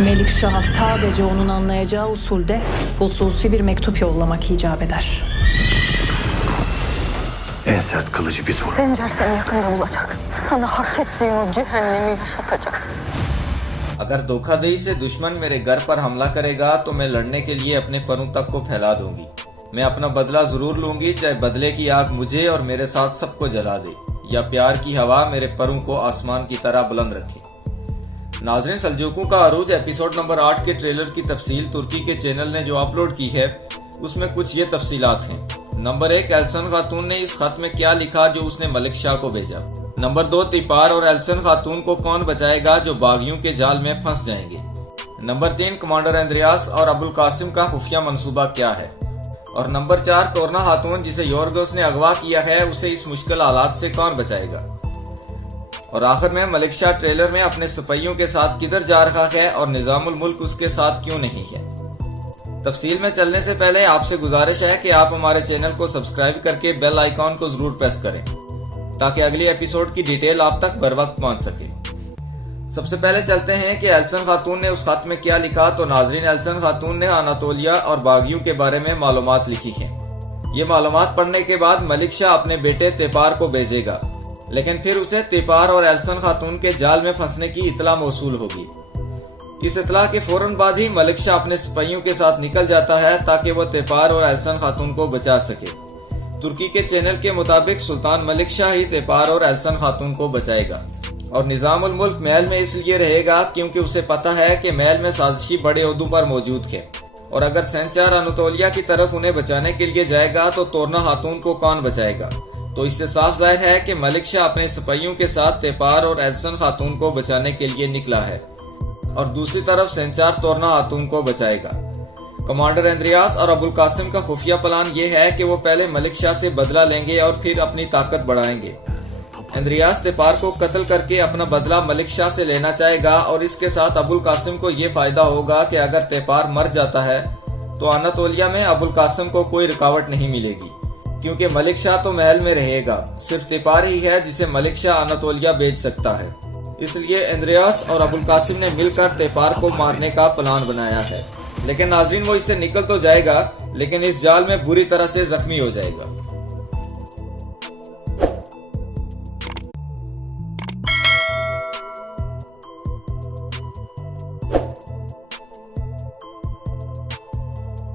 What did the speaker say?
Melikşah'a sadece onun anlayacağı usulde hususi bir mektup yollamak icap eder. En sert kılıcı biz vurur. Sencer seni yakında bulacak. Sana hak ettiğin o cehennemi yaşatacak. अगर धोखाधड़ी से दुश्मन मेरे घर पर हमला करेगा तो मैं लड़ने के लिए अपने परों तक को फैला दूंगी। मैं अपना बदला जरूर लूंगी, चाहे बदले की आग मुझे और मेरे साथ सबको जला दे या प्यार की हवा मेरे परों को आसमान की तरह बुलंद रखे। नाजरीन, सल्जूकों का अरूज एपिसोड नंबर 8 के ट्रेलर की तफसील तुर्की के चैनल ने जो अपलोड की है उसमें कुछ ये तफसीलात हैं। नंबर 1, एल्सन खातून ने इस खत में क्या लिखा जो उसने मलिक शाह को भेजा। नंबर 2, तिपार और एल्सन खातून को कौन बचाएगा जो बागियों के जाल में फंस जाएंगे। नंबर 3, कमांडर एंद्रियास और अबुल कासिम का खुफिया मंसूबा क्या है। और नंबर 4, तोरना खातून जिसे योर्गोस ने अगवा किया है उसे इस मुश्किल हालात से कौन बचाएगा। और आखिर में मलिक शाह ट्रेलर में अपने सिपाहियों के साथ किधर जा रहा है और निजामुल मुल्क उसके साथ क्यों नहीं है। तफसील में चलने से पहले आपसे गुजारिश है कि आप हमारे चैनल को सब्सक्राइब करके बेल आइकॉन को जरूर प्रेस करें ताकि अगली एपिसोड की डिटेल आप तक बर वक्त पहुंच सके। सबसे पहले चलते हैं कि एल्सन खातून ने उस खत में क्या लिखा। तो नाजरीन, एल्सन खातून ने अनातोलिया और बागियों के बारे में मालूमात लिखी हैं। ये मालूमात पढ़ने के बाद मलिक शाह अपने बेटे तिपार को भेजेगा, लेकिन फिर उसे तिपार और एल्सन खातून के जाल में फंसने की इतला मौसूल होगी। इस इतला के फौरन बाद ही मलिक शाह अपने सिपाहियों के साथ निकल जाता है ताकि वो तिपार और एल्सन खातून को बचा सके। तुर्की के चैनल के मुताबिक सुल्तान मलिक शाह ही तिपार और एल्सन खातून को बचाएगा और निजामुल मुल्क महल में इसलिए रहेगा क्योंकि उसे पता है कि महल में साजिशी बड़े ओहदों पर मौजूद है और अगर सेंचार अनातोलिया की तरफ उन्हें बचाने के लिए जाएगा तो तोरना खातून को कौन बचाएगा। तो इससे साफ जाहिर है कि मलिक शाह अपने सिपाहियों के साथ तिपार और एल्सन खातून को बचाने के लिए निकला है और दूसरी तरफ सेंचार तोरना खातून को बचाएगा। कमांडर एंद्रियास और अबुल कासिम का खुफिया प्लान ये है कि वो पहले मलिक शाह से बदला लेंगे और फिर अपनी ताकत बढ़ाएंगे। एंद्रियास तिपार को कत्ल करके अपना बदला मलिक शाह से लेना चाहेगा और इसके साथ अबुल कासिम को ये फायदा होगा कि अगर तिपार मर जाता है तो अनातोलिया में अबुल कासिम को कोई रुकावट नहीं मिलेगी क्योंकि मलिक शाह तो महल में रहेगा। सिर्फ तिपार ही है जिसे मलिक शाह अनातोलिया भेज सकता है। इसलिए एंद्रियास और अबुल कासिम ने मिलकर तिपार को मारने का प्लान बनाया है। लेकिन नाजरीन, वो इससे निकल तो जाएगा लेकिन इस जाल में बुरी तरह से जख्मी हो जाएगा।